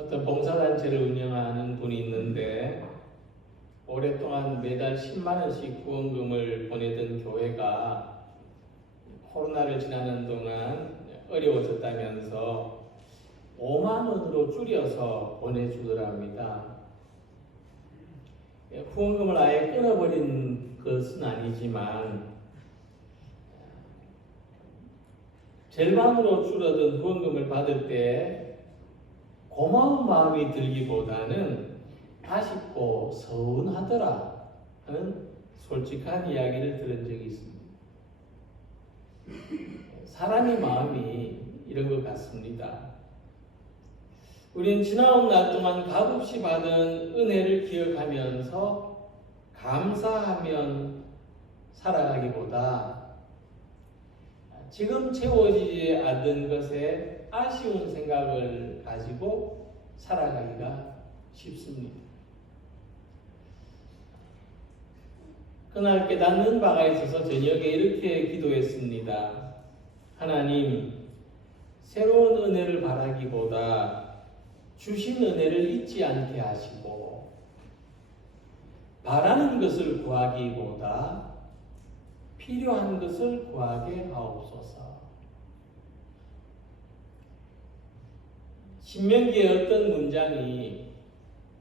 어떤 봉사단체를 운영하는 분이 있는데 오랫동안 매달 10만 원씩 후원금을 보내던 교회가 코로나를 지나는 동안 어려워졌다면서 5만 원으로 줄여서 보내주더랍니다. 후원금을 아예 끊어버린 것은 아니지만 절반으로 줄어든 후원금을 받을 때 고마운 마음이 들기보다는 아쉽고 서운하더라 하는 솔직한 이야기를 들은 적이 있습니다. 사람의 마음이 이런 것 같습니다. 우리는 지나온 날 동안 값없이 받은 은혜를 기억하면서 감사하면 살아가기보다 지금 채워지지 않는 것에 아쉬운 생각을 가지고 살아가기가 쉽습니다. 그날 깨닫는 바가 있어서 저녁에 이렇게 기도했습니다. 하나님, 새로운 은혜를 바라기보다 주신 은혜를 잊지 않게 하시고 바라는 것을 구하기보다 필요한 것을 구하게 하옵소서. 신명기의 어떤 문장이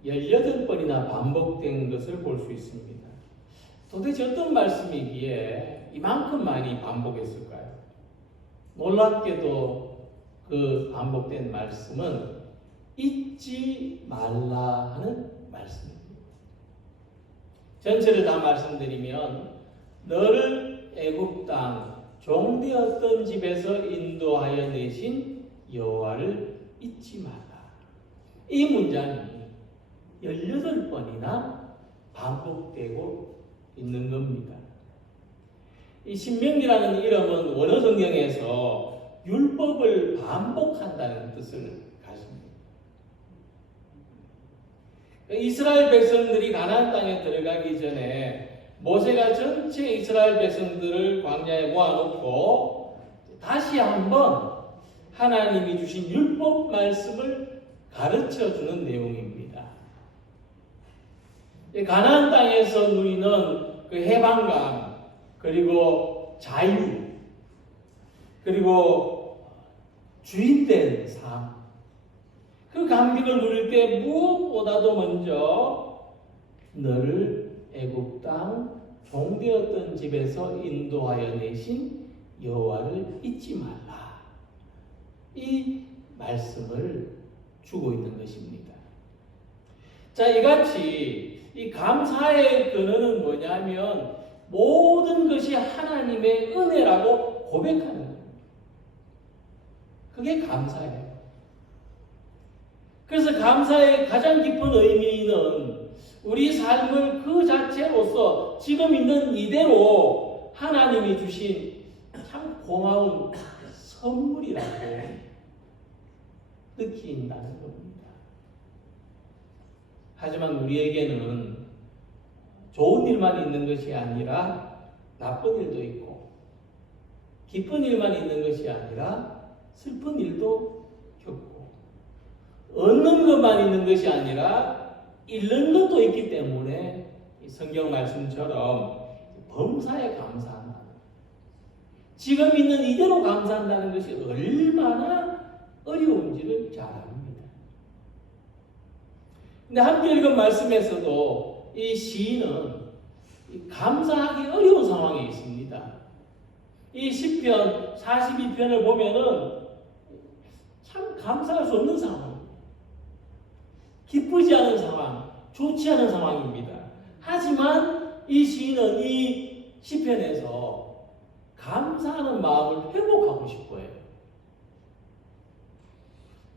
18번이나 반복된 것을 볼 수 있습니다. 도대체 어떤 말씀이기에 이만큼 많이 반복했을까요? 놀랍게도 그 반복된 말씀은 잊지 말라 하는 말씀입니다. 전체를 다 말씀드리면 너를 애굽 땅 종되었던 집에서 인도하여 내신 여호와를 잊지 마라. 이 문장이 18번이나 반복되고 있는 겁니다. 이 신명기라는 이름은 원어 성경에서 율법을 반복한다는 뜻을 가집니다. 이스라엘 백성들이 가나안 땅에 들어가기 전에 모세가 전체 이스라엘 백성들을 광야에 모아놓고 다시 한번 하나님이 주신 율법 말씀을 가르쳐주는 내용입니다. 가나안 땅에서 누리는 그 해방감, 그리고 자유, 그리고 주인된 삶, 그 감격을 누릴 때 무엇보다도 먼저 너를 애굽 땅 종되었던 집에서 인도하여 내신 여호와를 잊지 말라. 이 말씀을 주고 있는 것입니다. 자, 이같이 이 감사의 근원은 뭐냐면 모든 것이 하나님의 은혜라고 고백하는 겁니다. 그게 감사예요. 그래서 감사의 가장 깊은 의미는 우리 삶을 그 자체로서 지금 있는 이대로 하나님이 주신 참 고마운 선물이라고 느낀다는 겁니다. 하지만 우리에게는 좋은 일만 있는 것이 아니라 나쁜 일도 있고 기쁜 일만 있는 것이 아니라 슬픈 일도 겪고 얻는 것만 있는 것이 아니라 잃는 것도 있기 때문에 성경 말씀처럼 범사에 감사한다. 지금 있는 이대로 감사한다는 것이 얼마나 어려운지를 잘 압니다. 근데 함께 읽은 말씀에서도 이 시인은 감사하기 어려운 상황에 있습니다. 이 시편 42편을 보면은 참 감사할 수 없는 상황입니다. 기쁘지 않은 상황, 좋지 않은 상황입니다. 하지만 이 시인은 이 시편에서 감사하는 마음을 회복하고 싶어요.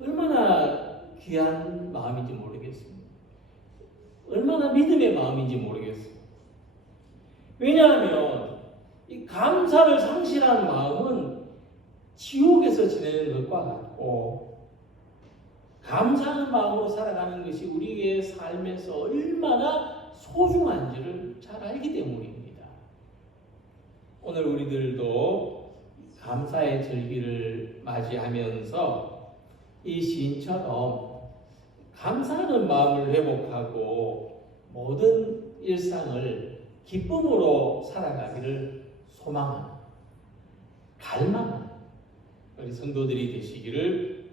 얼마나 귀한 마음인지 모르겠습니다. 얼마나 믿음의 마음인지 모르겠어요. 왜냐하면 이 감사를 상실한 마음은 지옥에서 지내는 것과 같고 감사하는 마음으로 살아가는 것이 우리의 삶에서 얼마나 소중한지를 잘 알기 때문입니다. 오늘 우리들도 감사의 절기를 맞이하면서 이 시인처럼 감사하는 마음을 회복하고 모든 일상을 기쁨으로 살아가기를 소망하는, 갈망하는 우리 성도들이 되시기를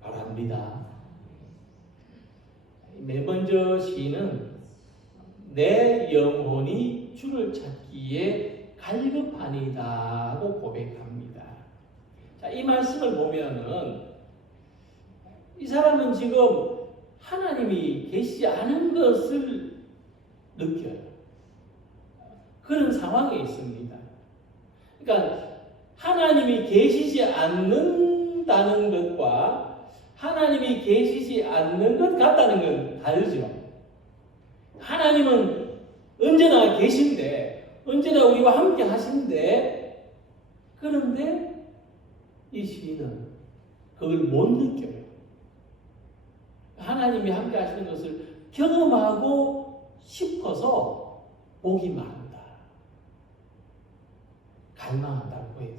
바랍니다. 맨 먼저 시인은 내 영혼이 주를 찾기에 갈급하니다고 고백합니다. 자, 이 말씀을 보면은 이 사람은 지금 하나님이 계시지 않은 것을 느껴요. 그런 상황에 있습니다. 그러니까 하나님이 계시지 않는다는 것과 하나님이 계시지 않는 것 같다는 건 다르죠. 하나님은 언제나 계신데, 언제나 우리와 함께 하신데, 그런데 이 시인은 그걸 못 느껴요. 하나님이 함께 하시는 것을 경험하고 싶어서 복이 많다, 갈망한다고 해서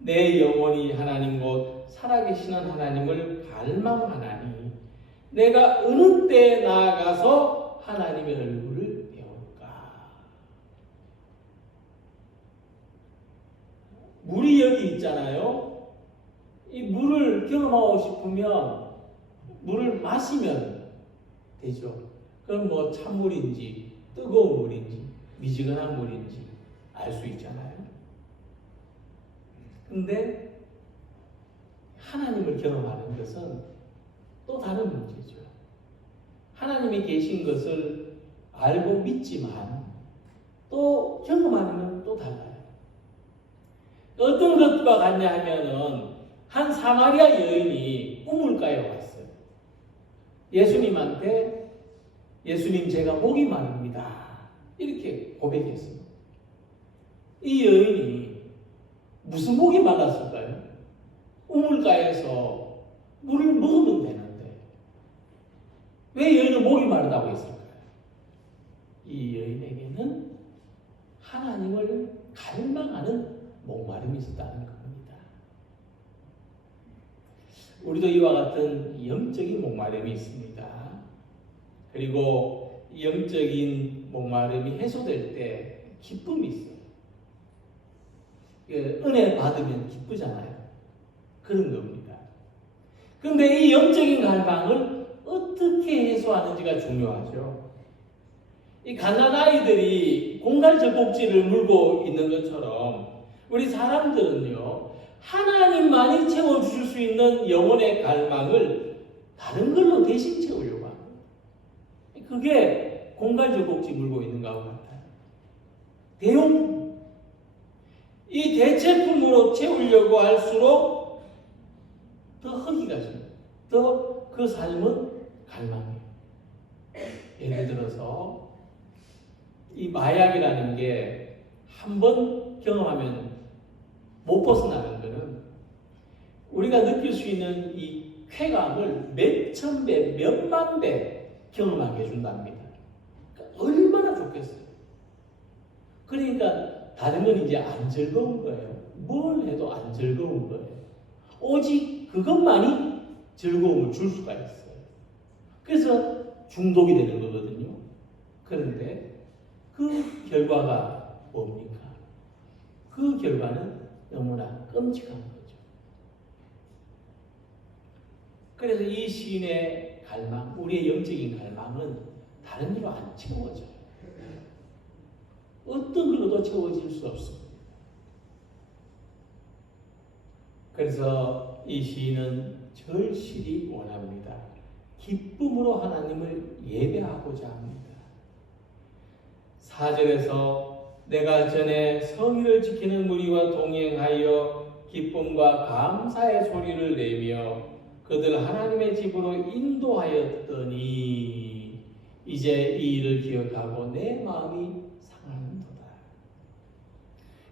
내 영혼이 하나님 곧 살아계시는 하나님을 갈망하나니 내가 어느 때 나아가서 하나님의 얼굴을 배울까. 물이 여기 있잖아요. 이 물을 경험하고 싶으면 물을 마시면 되죠. 그럼 뭐 찬물인지 뜨거운 물인지 미지근한 물인지 알 수 있잖아요. 근데 하나님을 경험하는 것은 또 다른 문제죠. 하나님이 계신 것을 알고 믿지만 또 경험하는 건 또 달라요. 어떤 것과 같냐 하면은 한 사마리아 여인이 우물가에 왔어요. 예수님한테 예수님 제가 목이 마릅니다. 이렇게 고백했어요. 이 여인이 무슨 목이 말랐을까요? 우물가에서 물을 먹으면 되는데 왜 여인은 목이 마르다고 했을까요? 이 여인에게는 하나님을 갈망하는 목마름이 있었다는 겁니다. 우리도 이와 같은 영적인 목마름이 있습니다. 그리고 영적인 목마름이 해소될 때 기쁨이 있어요. 은혜 받으면 기쁘잖아요. 그런 겁니다. 그런데 이 영적인 갈망을 어떻게 해소하는지가 중요하죠. 이 갓난아이들이 공갈젖꼭지를 물고 있는 것처럼 우리 사람들은요, 하나님만이 채워주실 수 있는 영혼의 갈망을 다른 걸로 대신 채우려고 합니다. 그게 공갈젖꼭지 물고 있는 것과 같아요. 대용품. 이 대체품으로 채우려고 할수록 더 허기가 져요. 더 그 삶은 갈망이에요. 예를 들어서 이 마약이라는 게 한 번 경험하면 못 벗어나는 것은 우리가 느낄 수 있는 이 쾌감을 몇천 배, 몇만 배 경험하게 해준답니다. 그러니까 얼마나 좋겠어요. 그러니까 다른 건 이제 안 즐거운 거예요. 뭘 해도 안 즐거운 거예요. 오직 그것만이 즐거움을 줄 수가 있어요. 그래서 중독이 되는 거거든요. 그런데 그 결과가 뭡니까? 그 결과는 너무나 끔찍한 거죠. 그래서 이 시인의 갈망, 우리의 영적인 갈망은 다른 일로 안 채워져요. 어떤 걸로도 채워질 수 없습니다. 그래서 이 시인은 절실히 원합니다. 기쁨으로 하나님을 예배하고자 합니다. 4절에서 내가 전에 성의를 지키는 무리와 동행하여 기쁨과 감사의 소리를 내며 그들 하나님의 집으로 인도하였더니 이제 이 일을 기억하고 내 마음이 상하는도다.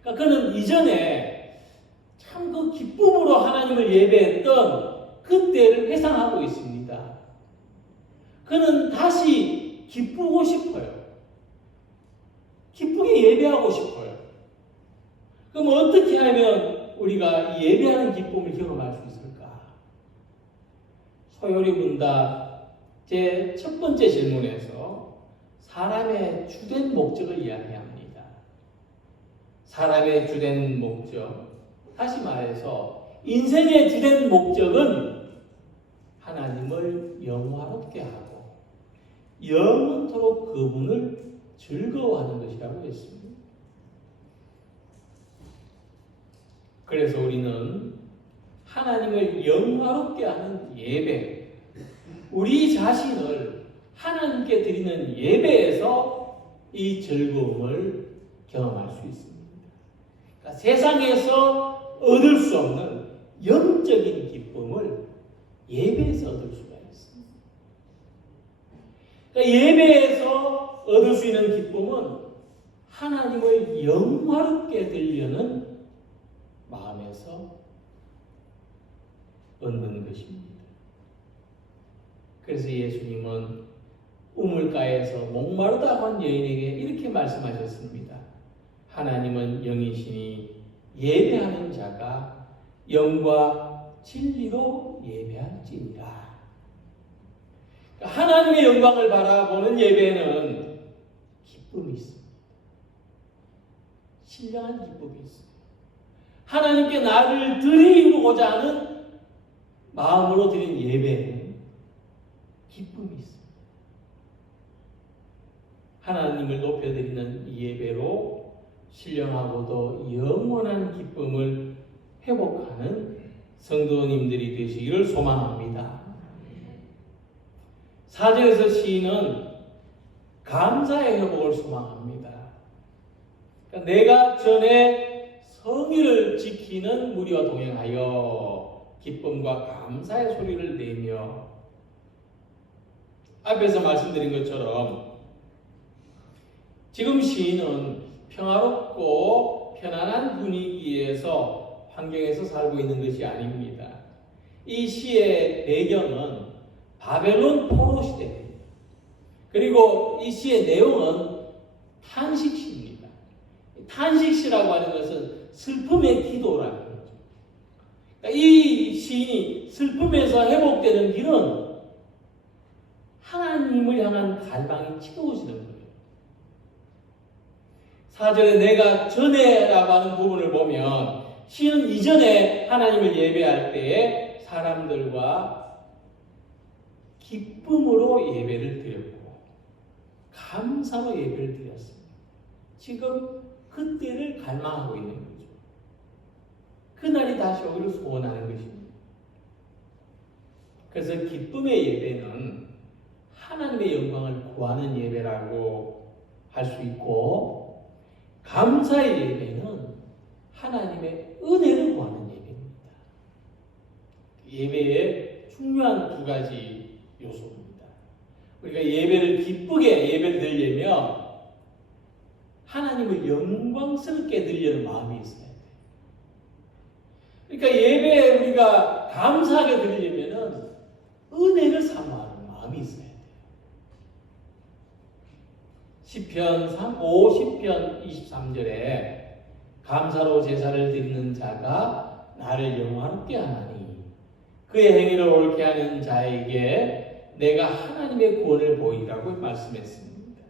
그러니까 그는 이전에 참 그 기쁨으로 하나님을 예배했던 그때를 회상하고 있습니다. 그는 다시 기쁘고 싶어요. 기쁘게 예배하고 싶어요. 그럼 어떻게 하면 우리가 예배하는 기쁨을 경험할 수 있을까? 소요리 문답 제 첫 번째 질문에서 사람의 주된 목적을 이야기합니다. 사람의 주된 목적, 다시 말해서 인생의 주된 목적은 하나님을 영화롭게 하고 영원토록 그분을 즐거워하는 것이라고 했습니다. 그래서 우리는 하나님을 영화롭게 하는 예배, 우리 자신을 하나님께 드리는 예배에서 이 즐거움을 경험할 수 있습니다. 그러니까 세상에서 얻을 수 없는 영적인 기쁨을 예배에서 얻을 수가 있습니다. 그러니까 예배에서 얻을 수 있는 기쁨은 하나님을 영화롭게 드리려는 마음에서 얻는 것입니다. 그래서 예수님은 우물가에서 목마르다고 한 여인에게 이렇게 말씀하셨습니다. 하나님은 영이시니 예배하는 자가 영과 진리로 예배할지니라. 하나님의 영광을 바라보는 예배는 기쁨이 있습니다. 신령한 기쁨이 있습니다. 하나님께 나를 드리고자 하는 마음으로 드린 예배는 기쁨이 있습니다. 하나님을 높여드리는 이 예배로 신령하고도 영원한 기쁨을 회복하는 성도님들이 되시기를 소망합니다. 4절에서 시인은 감사의 회복을 소망합니다. 그러니까 내가 전에 성의를 지키는 무리와 동행하여 기쁨과 감사의 소리를 내며, 앞에서 말씀드린 것처럼 지금 시인은 평화롭고 편안한 분위기에서 환경에서 살고 있는 것이 아닙니다. 이 시의 배경은 바벨론 포로 시대입니다. 그리고 이 시의 내용은 탄식시입니다. 탄식시라고 하는 것은 슬픔의 기도라는 거죠. 이 시인이 슬픔에서 회복되는 길은 하나님을 향한 갈망이 치러오시는 거예요. 4절에 내가 전에라고 하는 부분을 보면 시인은 이전에 하나님을 예배할 때에 사람들과 기쁨으로 예배를 드렸고 감사로 예배를 드렸습니다. 지금 그때를 갈망하고 있는 거죠. 그날이 다시 오기를 소원하는 것입니다. 그래서 기쁨의 예배는 하나님의 영광을 구하는 예배라고 할 수 있고, 감사의 예배는 하나님의 은혜를 구하는 예배입니다. 예배의 중요한 두 가지 요소입니다. 우리가 예배를 기쁘게 예배를 드리려면 하나님을 영광스럽게 드리려는 마음이 있어야 돼요. 그러니까 예배에 우리가 감사하게 드리려면 은혜를 사모하는 마음이 있어야 돼요. 시편 23절에 감사로 제사를 드리는 자가 나를 영화롭게 하나니 그의 행위를 옳게 하는 자에게 내가 하나님의 구원을 보이라고 말씀했습니다.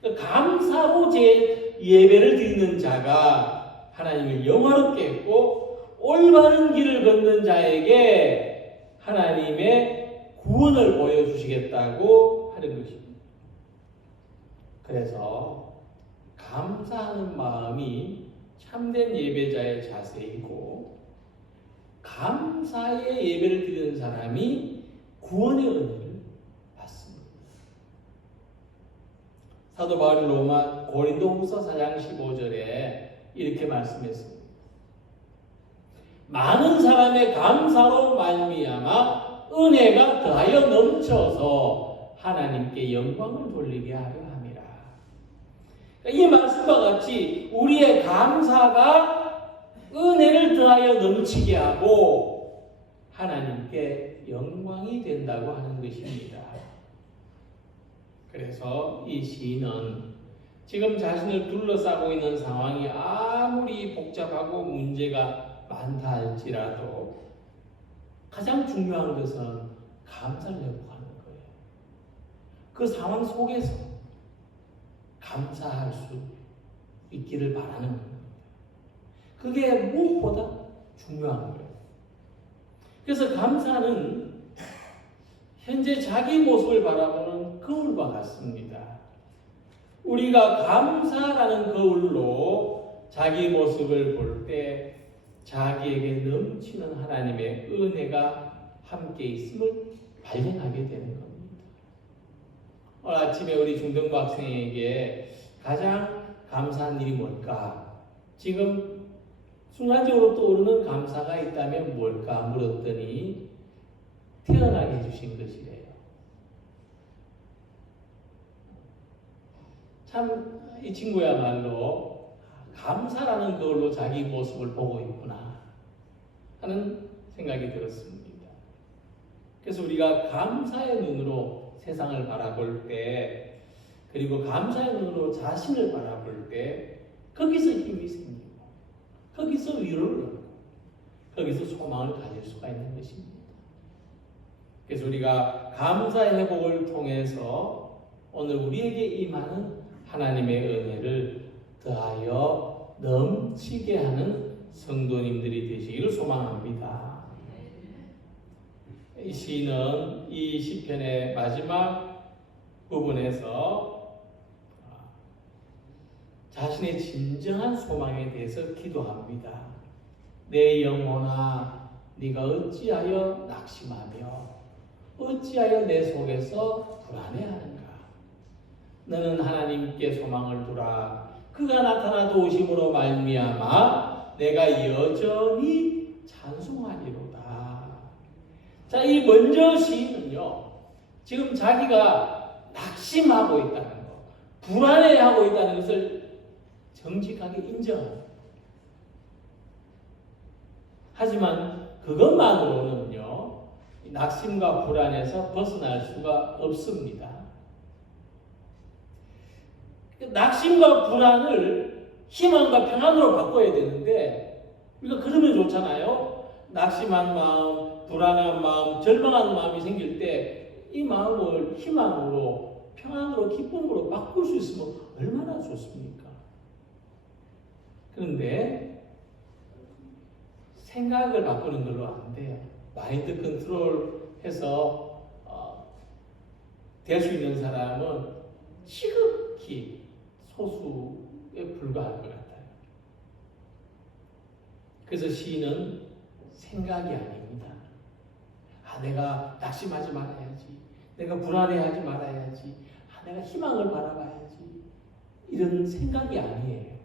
그러니까 감사로 제 예배를 드리는 자가 하나님을 영화롭게 했고, 올바른 길을 걷는 자에게 하나님의 구원을 보여주시겠다고 하는 것입니다. 그래서 감사하는 마음이 참된 예배자의 자세이고, 감사의 예배를 드리는 사람이 구원의 은혜를 받습니다. 사도 바울이 고린도후서 4장 15절에 이렇게 말씀했습니다. 많은 사람의 감사로 말미암아 은혜가 더하여 넘쳐서 하나님께 영광을 돌리게 하려 함이라. 이 말씀과 같이 우리의 감사가 은혜를 더하여 넘치게 하고 하나님께 영광이 된다고 하는 것입니다. 그래서 이 시인은 지금 자신을 둘러싸고 있는 상황이 아무리 복잡하고 문제가 많다 할지라도 가장 중요한 것은 감사를 회복하는 거예요. 그 상황 속에서 감사할 수 있기를 바라는 겁니다. 그게 무엇보다 중요한 거예요. 그래서 감사는 현재 자기 모습을 바라보는 거울과 같습니다. 우리가 감사라는 거울로 자기 모습을 볼 때 자기에게 넘치는 하나님의 은혜가 함께 있음을 발견하게 되는 겁니다. 오늘 아침에 우리 중등부 학생에게 가장 감사한 일이 뭘까? 지금 순간적으로 떠오르는 감사가 있다면 뭘까 물었더니 태어나게 해주신 것이래요. 참 이 친구야말로 감사라는 걸로 자기 모습을 보고 있구나 하는 생각이 들었습니다. 그래서 우리가 감사의 눈으로 세상을 바라볼 때, 그리고 감사의 눈으로 자신을 바라볼 때 거기서 힘이 생기고 거기서 위로를 얻고 거기서 소망을 가질 수가 있는 것입니다. 그래서 우리가 감사의 회복을 통해서 오늘 우리에게 임하는 하나님의 은혜를 더하여 넘치게 하는 성도님들이 되시기를 소망합니다. 이 시는 이 시편의 마지막 부분에서 자신의 진정한 소망에 대해서 기도합니다. 내 영혼아, 네가 어찌하여 낙심하며 어찌하여 내 속에서 불안해하는가? 너는 하나님께 소망을 두라. 그가 나타나 도우심으로 말미암아 내가 여전히 찬송하리로다. 자, 이 먼저 시인은요, 지금 자기가 낙심하고 있다는 것, 불안해하고 있다는 것을 정직하게 인정합니다. 하지만 그것만으로는요, 낙심과 불안에서 벗어날 수가 없습니다. 낙심과 불안을 희망과 평안으로 바꿔야 되는데 우리가 그러면 좋잖아요. 낙심한 마음, 불안한 마음, 절망한 마음이 생길 때 이 마음을 희망으로, 평안으로, 기쁨으로 바꿀 수 있으면 얼마나 좋습니까? 그런데 생각을 바꾸는 걸로 안 돼요. 마인드 컨트롤해서 될 수 있는 사람은 지극히 소수에 불과할 것 같아요. 그래서 시인은 생각이 아닙니다. 내가 낙심하지 말아야지. 내가 불안해하지 말아야지. 내가 희망을 바라봐야지. 이런 생각이 아니에요.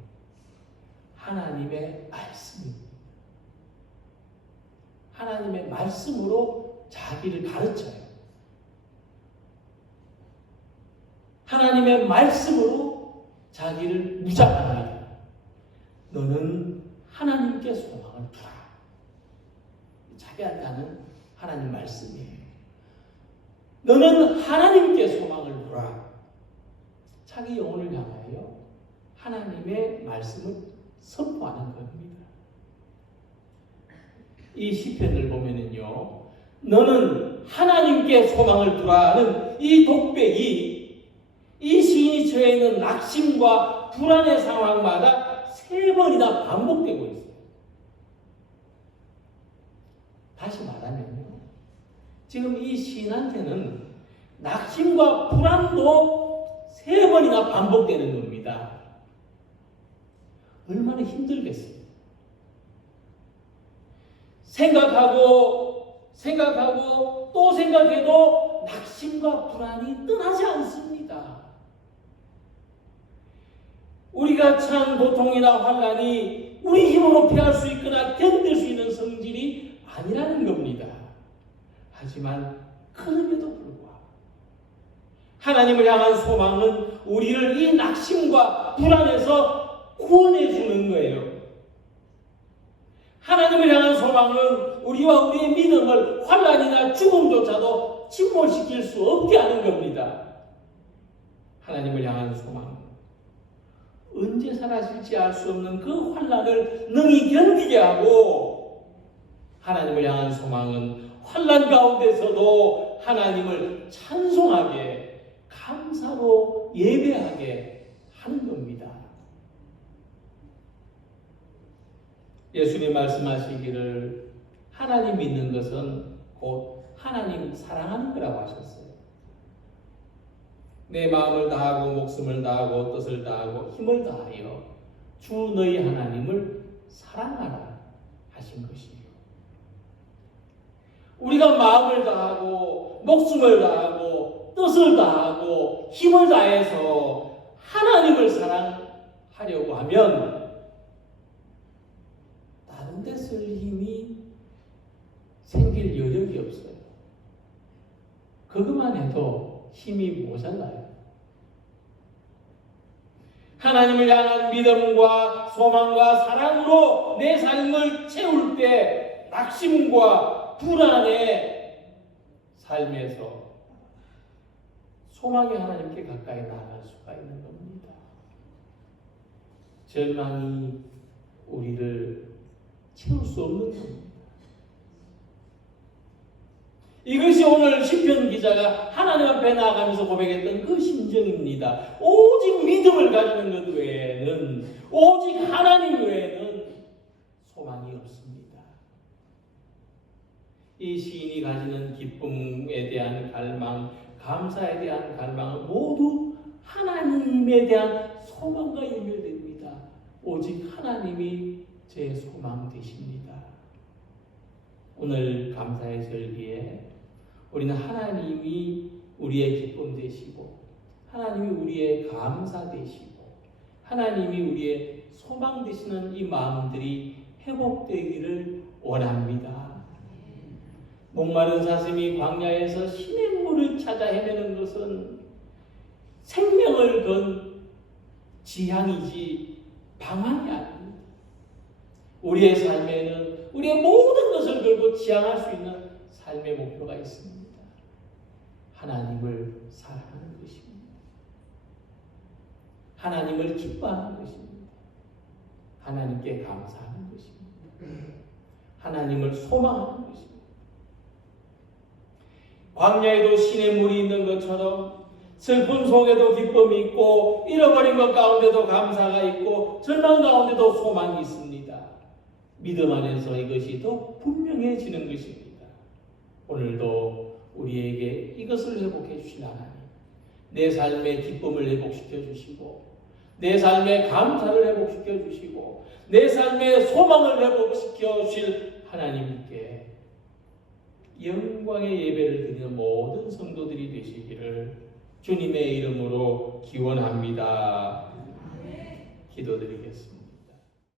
하나님의 말씀입니다. 하나님의 말씀으로 자기를 가르쳐요. 하나님의 말씀으로 자기를 무장합니다. 너는 하나님께 소망을 두라. 자기한테 하는 하나님 말씀이에요. 너는 하나님께 소망을 두라. 자기 영혼을 향하여 하나님의 말씀을 선포하는 겁니다. 이 시편을 보면은요, 너는 하나님께 소망을 두라는 이 독백이 이 시인이 처해 있는 낙심과 불안의 상황마다 3번이나 반복되고 있어요. 다시 말하면요, 지금 이 시인한테는 낙심과 불안도 3번이나 반복되는 겁니다. 얼마나 힘들겠어요. 생각하고 또 생각해도 낙심과 불안이 떠나지 않습니다. 우리가 처한 고통이나 환난이 우리 힘으로 피할 수 있거나 견딜 수 있는 성질이 아니라는 겁니다. 하지만 그럼에도 불구하고 하나님을 향한 소망은 우리를 이 낙심과 불안에서 구원해 주는 거예요. 하나님을 향한 소망은 우리와 우리의 믿음을 환난이나 죽음조차도 침몰시킬 수 없게 하는 겁니다. 하나님을 향한 소망은 언제 사라질지 알 수 없는 그 환난을 능히 견디게 하고, 하나님을 향한 소망은 환난 가운데서도 하나님을 찬송하게, 감사로 예배하게 하는 겁니다. 예수님 말씀하시기를 하나님 믿는 것은 곧 하나님 사랑하는 거라고 하셨어요. 내 마음을 다하고 목숨을 다하고 뜻을 다하고 힘을 다하여 주 너희 하나님을 사랑하라 하신 것이에요. 우리가 마음을 다하고 목숨을 다하고 뜻을 다하고 힘을 다해서 하나님을 사랑하려고 하면 다른 데 쓸 힘이 생길 여력이 없어요. 그것만 해도 힘이 모자라요. 하나님을 향한 믿음과 소망과 사랑으로 내 삶을 채울 때 낙심과 불안의 삶에서 소망의 하나님께 가까이 나아갈 수가 있는 겁니다. 절망이 우리를 채울 수 없는 겁니다. 이것이 오늘 시편 기자가 하나님 앞에 나아가면서 고백했던 그 심정입니다. 오직 믿음을 가지는 것 외에는, 오직 하나님 외에는 소망이 없습니다. 이 시인이 가지는 기쁨에 대한 갈망, 감사에 대한 갈망은 모두 하나님에 대한 소망과 연결됩니다. 오직 하나님이 제 소망 되십니다. 오늘 감사의 절기에 우리는 하나님이 우리의 기쁨 되시고, 하나님이 우리의 감사 되시고, 하나님이 우리의 소망 되시는 이 마음들이 회복되기를 원합니다. 목마른 사슴이 광야에서 신의 물을 찾아 헤매는 것은 생명을 건 지향이지 방황이 아닙니다. 우리의 삶에는 우리의 모든 것을 걸고 지향할 수 있는 삶의 목표가 있습니다. 하나님을 사랑하는 것입니다. 하나님을 기뻐하는 것입니다. 하나님께 감사하는 것입니다. 하나님을 소망하는 것입니다. 광야에도 신의 물이 있는 것처럼 슬픔 속에도 기쁨이 있고, 잃어버린 것 가운데도 감사가 있고, 절망 가운데도 소망이 있습니다. 믿음 안에서 이것이 더 분명해지는 것입니다. 오늘도 우리에게 이것을 회복해 주신 하나님, 내 삶의 기쁨을 회복시켜 주시고, 내 삶의 감사를 회복시켜 주시고, 내 삶의 소망을 회복시켜 주실 하나님께 영광의 예배를 드리는 모든 성도들이 되시기를 주님의 이름으로 기원합니다. 기도드리겠습니다.